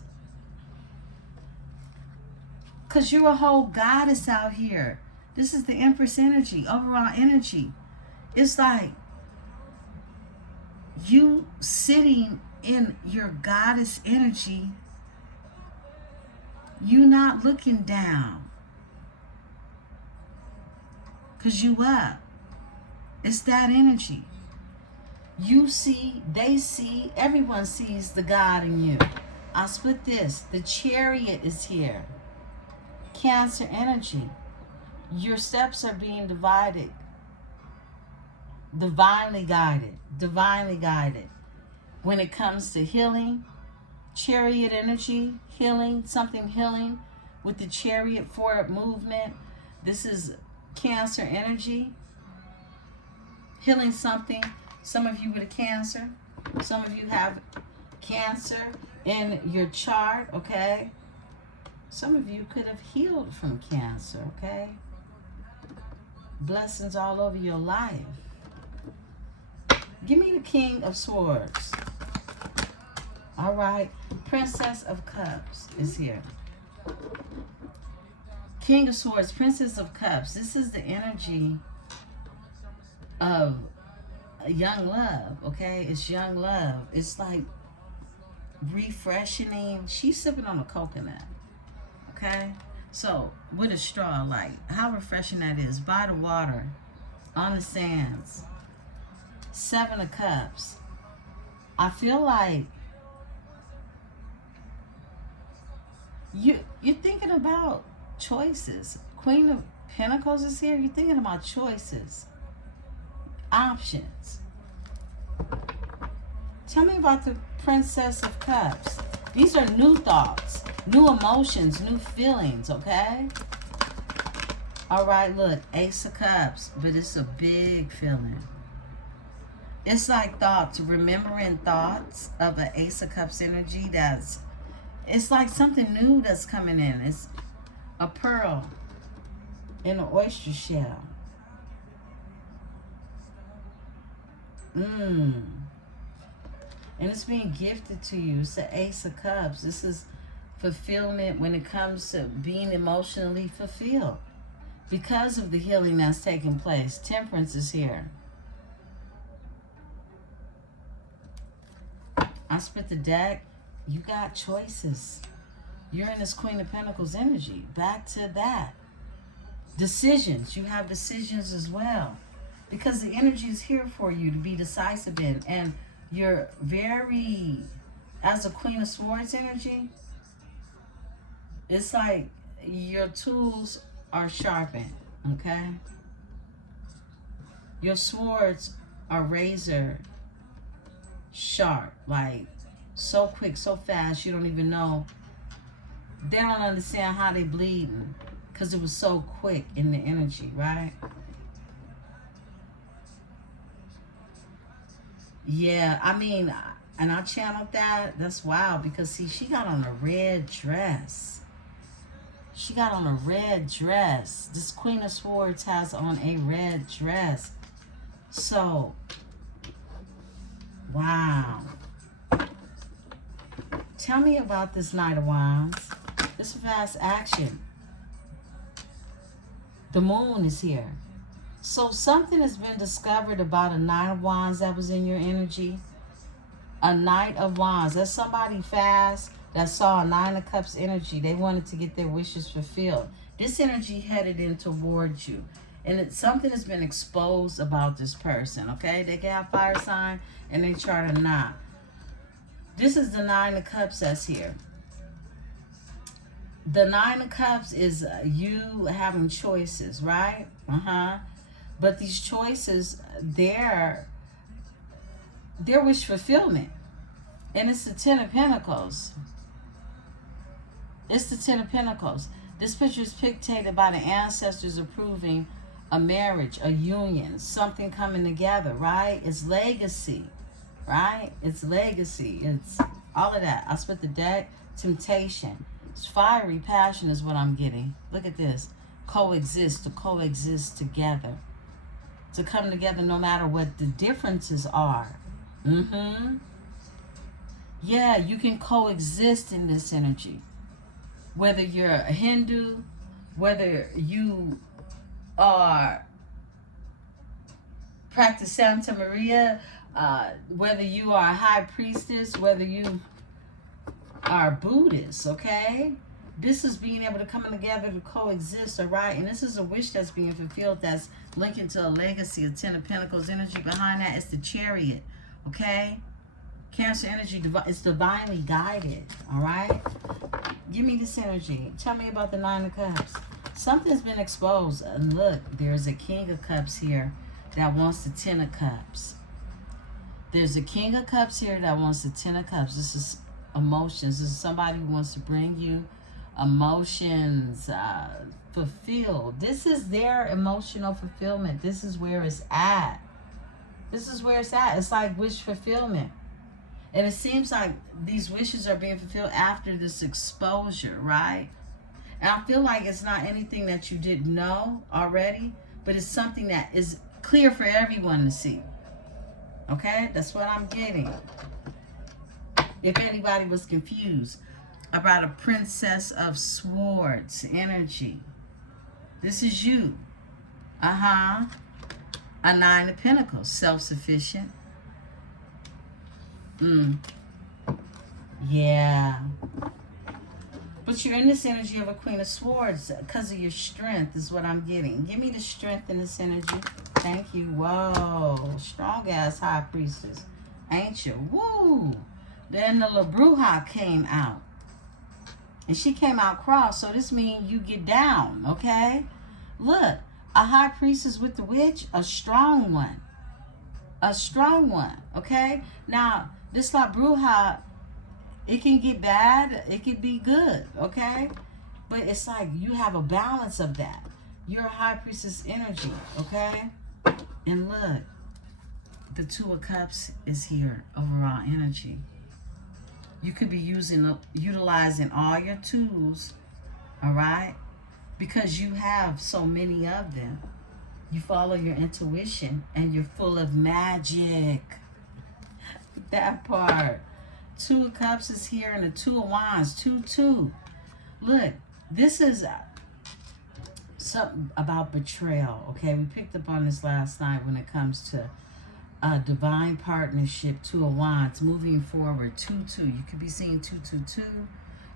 Because you're a whole goddess out here. This is the Empress energy, overall energy. It's like you sitting in your goddess energy. You not looking down. Because you up. It's that energy. You see, they see, everyone sees the God in you. I'll split this. The Chariot is here. Cancer energy. Your steps are being divided. Divinely guided. Divinely guided. When it comes to healing, Chariot energy, healing, something healing with the Chariot forward movement. This is Cancer energy. Healing something. Some of you with a Cancer. Some of you have Cancer in your chart, okay? Some of you could have healed from Cancer, okay? Blessings all over your life. Give me the King of Swords. All right. Princess of Cups is here. King of Swords, Princess of Cups. This is the energy of young love, okay? It's young love. It's like refreshing. She's sipping on a coconut, okay? So, with a straw, like, how refreshing that is. By the water, on the sands. 7 of Cups. I feel like you're thinking about choices. Queen of Pentacles is here. You're thinking about choices. Options. Tell me about the Princess of Cups. These are new thoughts, new emotions, new feelings, okay? All right, look, Ace of Cups, but it's a big feeling. It's like thoughts, remembering thoughts of an Ace of Cups energy it's like something new that's coming in. It's a pearl in an oyster shell. And it's being gifted to you. It's the Ace of Cups. This is fulfillment when it comes to being emotionally fulfilled. Because of the healing that's taking place. Temperance is here. I split the deck. You got choices. You're in this Queen of Pentacles energy. Back to that. Decisions. You have decisions as well. Because the energy is here for you to be decisive in. And you're very, as a Queen of Swords energy, it's like your tools are sharpened, okay? Your swords are razor sharp, like so quick, so fast, you don't even know. They don't understand how they bleeding because it was so quick in the energy, right? Yeah, I mean, and I channeled that. That's wild because, see, she got on a red dress. She got on a red dress. This Queen of Swords has on a red dress. So, wow. Tell me about this Knight of Wands. It's fast action. The moon is here. So something has been discovered about a Knight of Wands that was in your energy. A Knight of Wands. That's somebody fast that saw a Nine of Cups energy. They wanted to get their wishes fulfilled. This energy headed in towards you. And something has been exposed about this person, okay? They can have fire sign and they chart or not. This is the Nine of Cups that's here. The Nine of Cups is you having choices, right? But these choices, they're wish fulfillment. And it's the Ten of Pentacles. It's the Ten of Pentacles. This picture is dictated by the ancestors approving a marriage, a union, something coming together, right? It's legacy, right? It's legacy. It's All of that. I split the deck. Temptation. It's fiery passion is what I'm getting. Look at this. Coexist. To coexist together. To come together no matter what the differences are. Yeah, you can coexist in this energy. Whether you're a Hindu, whether you are practice Santa Maria, whether you are a high priestess, whether you are Buddhist, okay? This is being able to come together to coexist, all right? And this is a wish that's being fulfilled that's linking to a legacy of 10 of Pentacles. Energy behind that is the Chariot, okay? Cancer energy, it's divinely guided, all right? Give me this energy. Tell me about the 9 of Cups. Something's been exposed. And look, there's a King of Cups here that wants the 10 of Cups. There's a King of Cups here that wants the 10 of Cups. This is emotions. This is somebody who wants to bring you emotions fulfilled. This is their emotional fulfillment. This is where it's at. This is where it's at. It's like wish fulfillment. And it seems like these wishes are being fulfilled after this exposure, right? And I feel like it's not anything that you didn't know already, but it's something that is clear for everyone to see. Okay? That's what I'm getting. If anybody was confused about a Princess of Swords energy, this is you. A 9 of Pentacles, self-sufficient. Yeah. But you're in this energy of a Queen of Swords because of your strength is what I'm getting. Give me the strength in this energy. Thank you. Whoa. Strong ass High Priestess. Ain't you? Woo. Then the La Bruja came out. And she came out cross. So this means you get down. Okay? Look. A High Priestess with the Witch. A strong one. A strong one. Okay? Now, this La Bruja, it can get bad. It can be good. Okay? But it's like you have a balance of that. You're a High Priestess energy. Okay? And look. The 2 of Cups is here. Overall energy. You could be utilizing all your tools. Alright? Because you have so many of them. You follow your intuition. And you're full of magic. That part. 2 of Cups is here and the 2 of Wands. 2-2. Look, this is something about betrayal. Okay, we picked up on this last night when it comes to a divine partnership. 2 of Wands. Moving forward. 2-2. You could be seeing 2-2-2.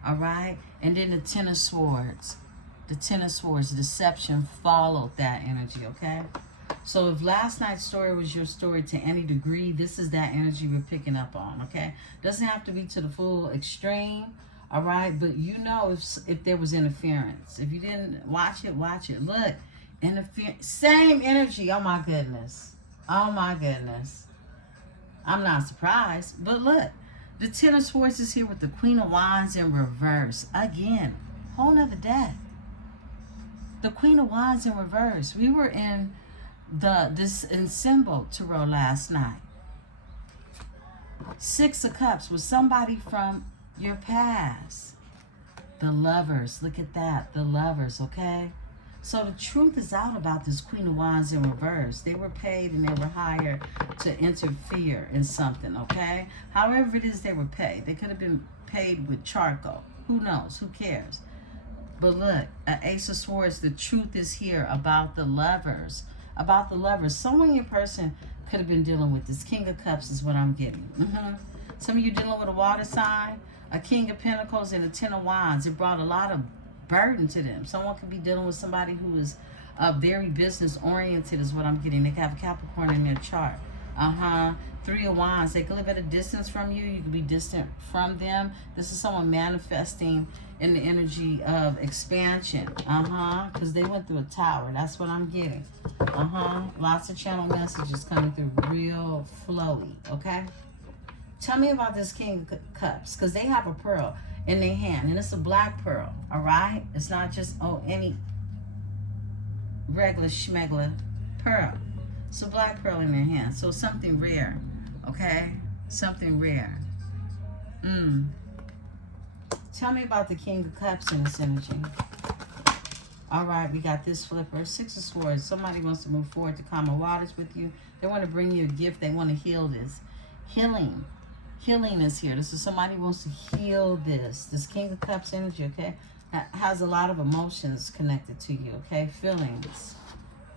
All right. And then the 10 of Swords. The 10 of Swords. Deception followed that energy. Okay. So if last night's story was your story to any degree, this is that energy we're picking up on, okay? Doesn't have to be to the full extreme, all right? But you know if there was interference. If you didn't watch it, watch it. Look, same energy. Oh, my goodness. Oh, my goodness. I'm not surprised. But look, the 10 of Swords is here with the Queen of Wands in reverse. Again, whole nother deck. The Queen of Wands in reverse. We were in this symbol tarot last night. 6 of Cups was somebody from your past. The Lovers, look at that. The Lovers, okay? So the truth is out about this Queen of Wands in reverse. They were paid and they were hired to interfere in something, okay? However it is they were paid. They could have been paid with charcoal. Who knows? Who cares? But look, an Ace of Swords, the truth is here about the Lovers. About the Lovers. Someone your person could have been dealing with this. King of Cups is what I'm getting. Some of you dealing with a water sign, a King of Pentacles, and a 10 of Wands. It brought a lot of burden to them. Someone could be dealing with somebody who is very business oriented is what I'm getting. They could have Capricorn in their chart. 3 of Wands. They could live at a distance from you. You could be distant from them. This is someone manifesting in the energy of expansion. Because they went through a tower. That's what I'm getting. Lots of channel messages coming through real flowy. Okay? Tell me about this King of Cups. Because they have a pearl in their hand. And it's a black pearl. Alright? It's not just, any regular schmegler pearl. It's a black pearl in their hand. So something rare. Okay? Something rare. Tell me about the King of Cups in this energy. All right, we got this flipper. Six of Swords. Somebody wants to move forward to calmer waters with you. They want to bring you a gift. They want to heal this. Healing. Healing is here. This is somebody who wants to heal this. This King of Cups energy, okay, has a lot of emotions connected to you, okay? Feelings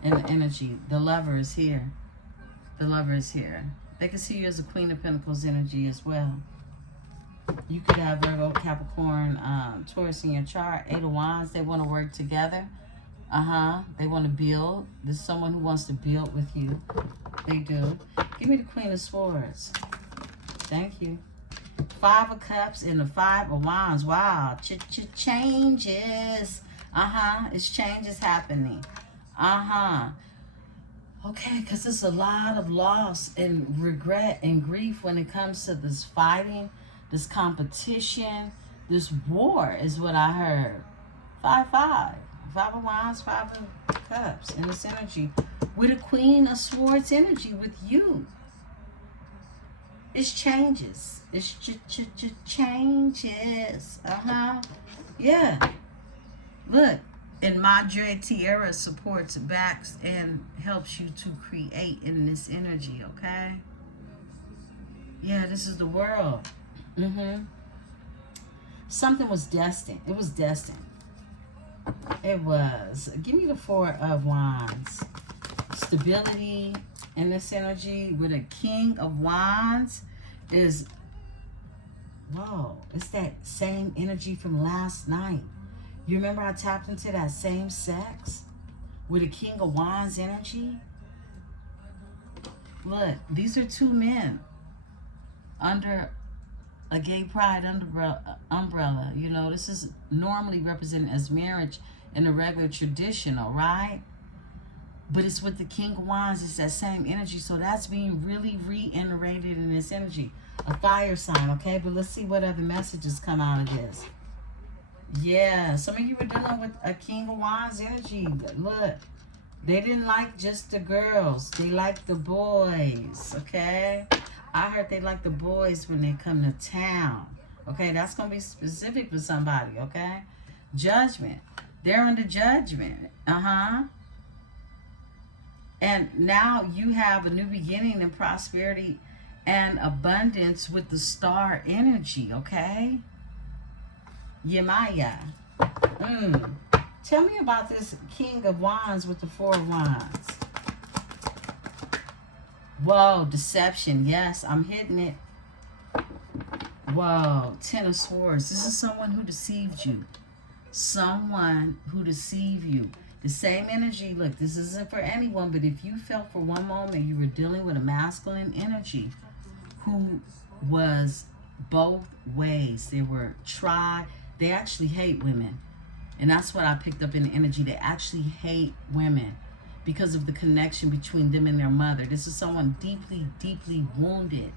and energy. The Lover is here. The Lover is here. They can see you as a Queen of Pentacles energy as well. You could have Virgo, Capricorn, Taurus in your chart. Eight of Wands. They want to work together. They want to build. This is someone who wants to build with you. They do. Give me the Queen of Swords. Thank you. Five of Cups and the Five of Wands. Wow. Changes. It's changes happening. Okay, because there's a lot of loss and regret and grief when it comes to this fighting, this competition, this war is what I heard. 5-5. Five of Wands, Five of Cups in this energy. With a Queen of Swords energy with you. It's changes. It's changes. Yeah. Look. And Madre Tierra supports, backs, and helps you to create in this energy, okay? Yeah, this is the world. Something was destined. It was destined. It was. Give me the Four of Wands. Stability in this energy with a King of Wands is, whoa, it's that same energy from last night. You remember I tapped into that same sex with a King of Wands energy? Look, these are two men under a gay pride umbrella. You know, this is normally represented as marriage in a regular traditional, right? But it's with the King of Wands. It's that same energy. So that's being really reiterated in this energy. A fire sign, okay? But let's see what other messages come out of this. Yeah, some of you were dealing with a King of Wands energy. Look, they didn't like just the girls. They liked the boys, okay? I heard they like the boys when they come to town. Okay, that's going to be specific for somebody, okay? Judgment. They're under judgment. And now you have a new beginning and prosperity and abundance with the star energy, okay? Yemaya. Tell me about this King of Wands with the Four of Wands. Whoa, deception. Yes, I'm hitting it. Whoa, Ten of Swords. This is someone who deceived you. Someone who deceived you. The same energy. Look, this isn't for anyone, but if you felt for one moment you were dealing with a masculine energy who was both ways. They were they actually hate women. And that's what I picked up in the energy. They actually hate women because of the connection between them and their mother. This is someone deeply, deeply wounded.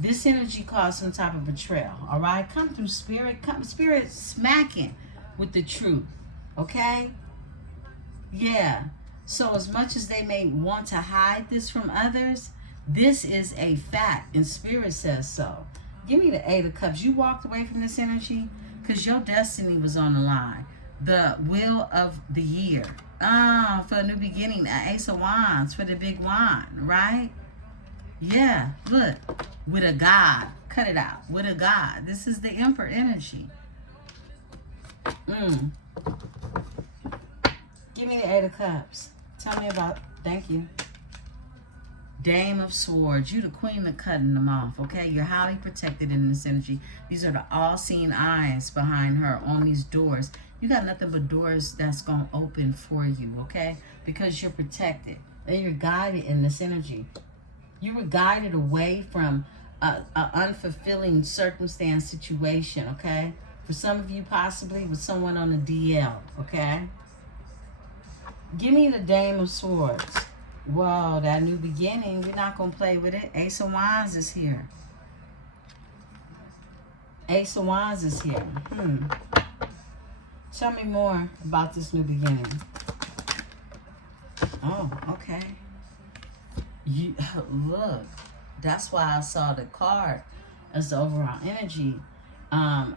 This energy caused some type of betrayal. All right? Come through, Spirit. Come, Spirit, smacking with the truth. Okay? Yeah. So as much as they may want to hide this from others, this is a fact. And Spirit says so. Give me the Eight of Cups. You walked away from this energy because your destiny was on the line. The wheel of the year. For a new beginning. The Ace of Wands for the big wand, right? Yeah, look. With a God. Cut it out. With a God. This is the Emperor energy. Give me the Eight of Cups. Tell me about, thank you. Dame of Swords. You the queen of cutting them off, okay? You're highly protected in this energy. These are the all-seeing eyes behind her on these doors. You got nothing but doors that's going to open for you, okay? Because you're protected. And you're guided in this energy. You were guided away from an unfulfilling circumstance situation, okay? For some of you, possibly with someone on the DL, okay? Give me the Dame of Swords. Whoa, that new beginning. You're not going to play with it. Ace of Wands is here. Ace of Wands is here. Tell me more about this new beginning. Oh, okay. You look. That's why I saw the card as the overall energy.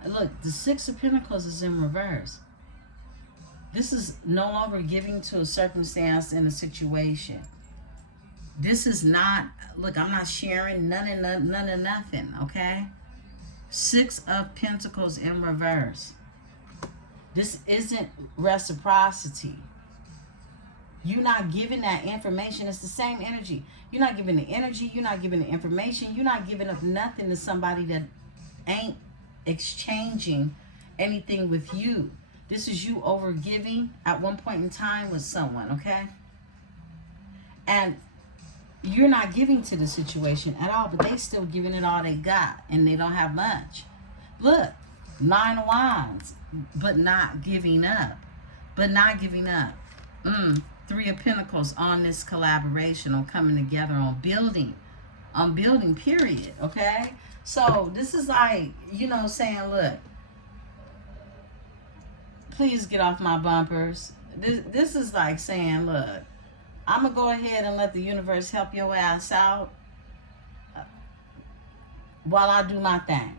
Look, the Six of Pentacles is in reverse. This is no longer giving to a circumstance and a situation. This is not, look, I'm not sharing none of nothing, okay? Six of Pentacles in reverse. This isn't reciprocity. You're not giving that information. It's the same energy. You're not giving the energy. You're not giving the information. You're not giving up nothing to somebody that ain't exchanging anything with you. This is you over giving at one point in time with someone, okay? And you're not giving to the situation at all, but they still giving it all they got, and they don't have much. Look, 9 of Wands, but not giving up. But not giving up. 3 of Pentacles on this collaboration, on coming together, on building, period, okay? So this is like, you know, saying, look, please get off my bumpers. This is like saying, look, I'm going to go ahead and let the universe help your ass out while I do my thing.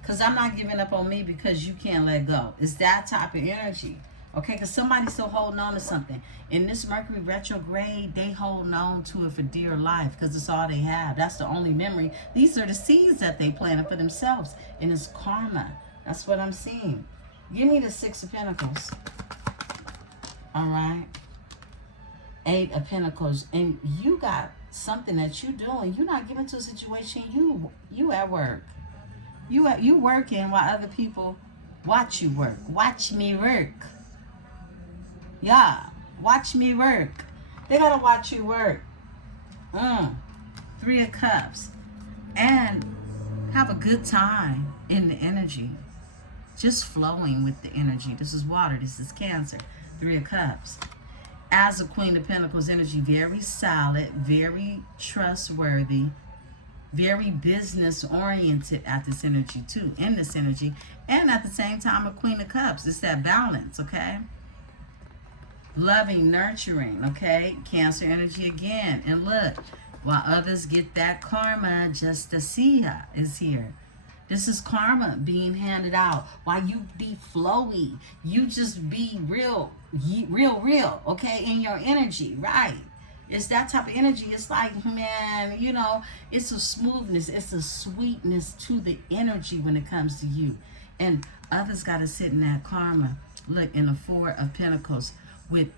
Because I'm not giving up on me because you can't let go. It's that type of energy. Okay, because somebody's still holding on to something. In this Mercury retrograde, they holding on to it for dear life because it's all they have. That's the only memory. These are the seeds that they planted for themselves. And it's karma. That's what I'm seeing. Give me the 6 of Pentacles. All right. 8 of Pentacles. And you got something that you doing. You're not giving to a situation. You at work. You working while other people watch you work. Watch me work. Yeah, watch me work. They gotta watch you work. 3 of Cups. And have a good time in the energy. Just flowing with the energy. This is water. This is Cancer. 3 of Cups. As a Queen of Pentacles energy, very solid, very trustworthy, very business oriented at this energy too, in this energy. And at the same time, a Queen of Cups. It's that balance, okay? Loving, nurturing, okay? Cancer energy again. And look, while others get that karma, Justicia is here. This is karma being handed out. While you be flowy, you just be real, okay? In your energy, right? It's that type of energy. It's like, man, you know, it's a smoothness, it's a sweetness to the energy when it comes to you. And others got to sit in that karma. Look, in the 4 of Pentacles with,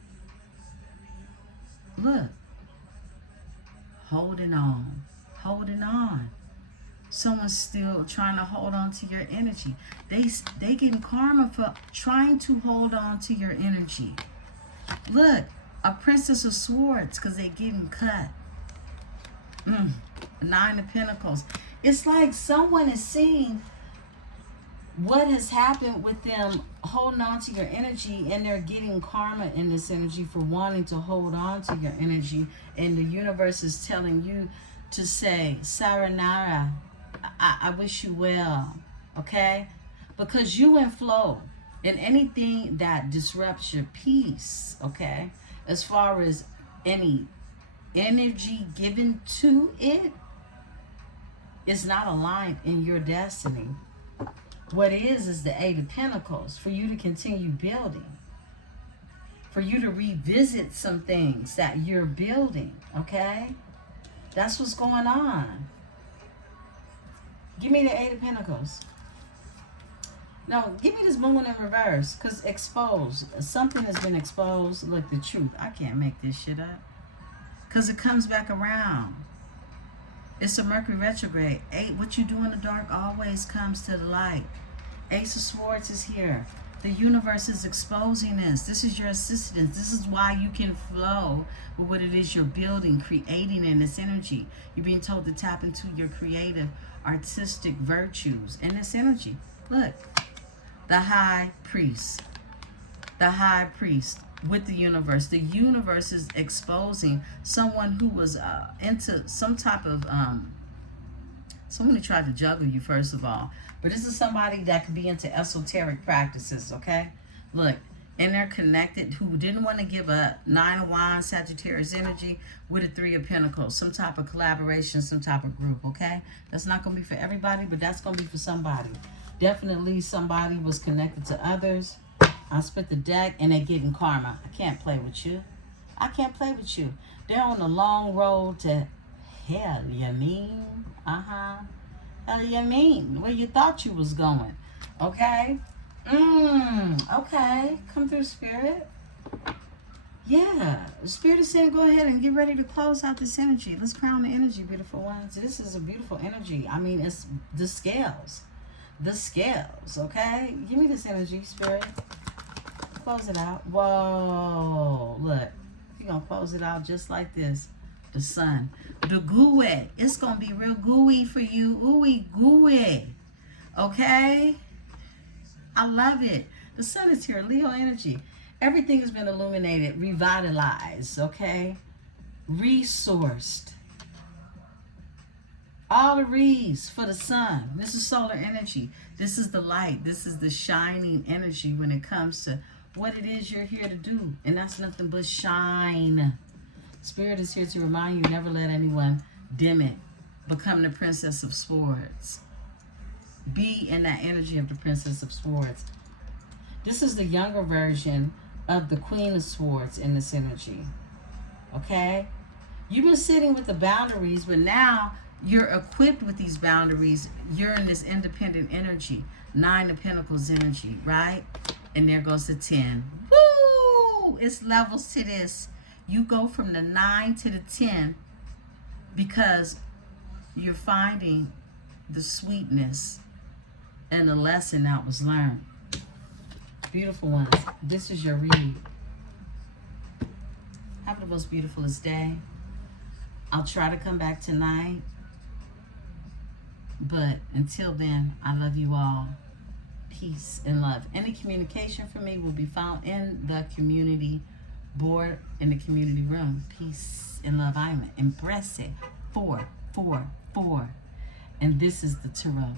look, holding on. Someone's still trying to hold on to your energy. They getting karma for trying to hold on to your energy. Look, a Princess of Swords because they getting cut. 9 of Pentacles. It's like someone is seeing what has happened with them holding on to your energy, and they're getting karma in this energy for wanting to hold on to your energy. And the universe is telling you to say, Saranara, I wish you well, okay? Because you in flow. And anything that disrupts your peace, okay, as far as any energy given to it, is not aligned in your destiny. What is the 8 of Pentacles, for you to continue building, for you to revisit some things that you're building, okay? That's what's going on. Give me the 8 of Pentacles. No, give me this Moon in reverse, because exposed. Something has been exposed. Look, the truth. I can't make this shit up. Because it comes back around. It's a Mercury retrograde. 8, what you do in the dark always comes to the light. Ace of Swords is here. The universe is exposing this. This is your assistance. This is why you can flow with what it is you're building, creating in this energy. You're being told to tap into your creative, artistic virtues in this energy. Look, the High Priest. The High Priest with the universe. The universe is exposing someone who was into some type of someone who tried to juggle you, first of all. But this is somebody that could be into esoteric practices, okay? Look, and they're connected, who didn't want to give up. 9 of Wands, Sagittarius energy with a 3 of Pentacles. Some type of collaboration, some type of group, okay? That's not going to be for everybody, but that's going to be for somebody. Definitely somebody was connected to others. I split the deck, and they're getting karma. I can't play with you. I can't play with you. They're on the long road to hell, you mean? Hell, you mean? Where you thought you was going, okay? Okay. Come through, Spirit. Yeah. The Spirit is saying go ahead and get ready to close out this energy. Let's crown the energy, beautiful ones. This is a beautiful energy. I mean, it's the scales. The scales, okay? Give me this energy, Spirit. Close it out. Whoa. Look. You're going to close it out just like this. The sun. The gooey. It's going to be real gooey for you. Ooey gooey. Okay? I love it. The sun is here. Leo energy. Everything has been illuminated, revitalized, okay? Resourced. All the re's for the sun. This is solar energy. This is the light. This is the shining energy when it comes to what it is you're here to do. And that's nothing but shine. Spirit is here to remind you, never let anyone dim it. Become the Princess of Swords. Be in that energy of the Princess of Swords. This is the younger version of the Queen of Swords in this energy. Okay? You've been sitting with the boundaries, but now you're equipped with these boundaries. You're in this independent energy. 9 of Pentacles energy, right? And there goes the 10. Woo! It's levels to this. You go from the 9 to the 10 because you're finding the sweetness and the lesson that was learned. Beautiful ones, this is your read. Have the most beautifulest day. I'll try to come back tonight. But until then, I love you all. Peace and love. Any communication from me will be found in the community board, in the community room. Peace and love. I am Emperesse 444. And this is the Tarot.